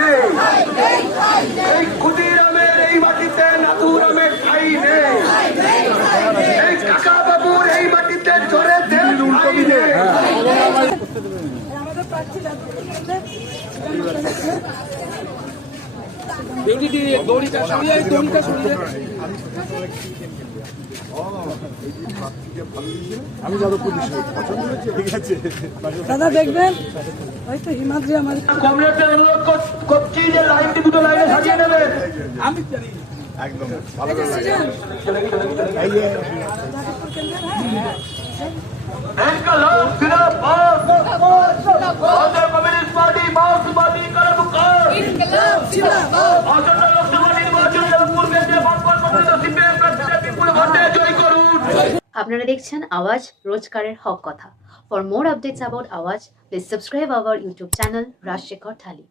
নেই, এই ক্ষুদিরামের এই মাটিতে নাথুরামের ঠাই নেই, এই কাকা বাবুর এই মাটিতে জোরে দেন ঠাই নেই। আমি যাদবপুর পছন্দ হয়েছে, ঠিক আছে দাদা দেখবেন হয়তো হিমাদ্রি আমার কমরেডদের অনুরোধ করছি যে লাইনটি দুটো লাইনে সাজিয়ে নেবেন। আমি জানি একদম ভালো এই যে इनकलाब जिंदाबाद, भारतीय कम्युनिस्ट पार्टी मार्क्सवादी कर्मकार, ইনকলাব জিন্দাবাদ। আসন্ন লোকসভা নির্বাচনে জয়পুর কেন্দ্রে বামপন্থী মনোনীত সিপিএম প্রার্থীকে বিপুল ভোটে জয় করুন। আপনারা দেখছেন আওয়াজ রোজকারের হক কথা। ফর মোর আপডেটস অ্যাবাউট আওয়াজ please subscribe our YouTube channel Rajshekhar thali.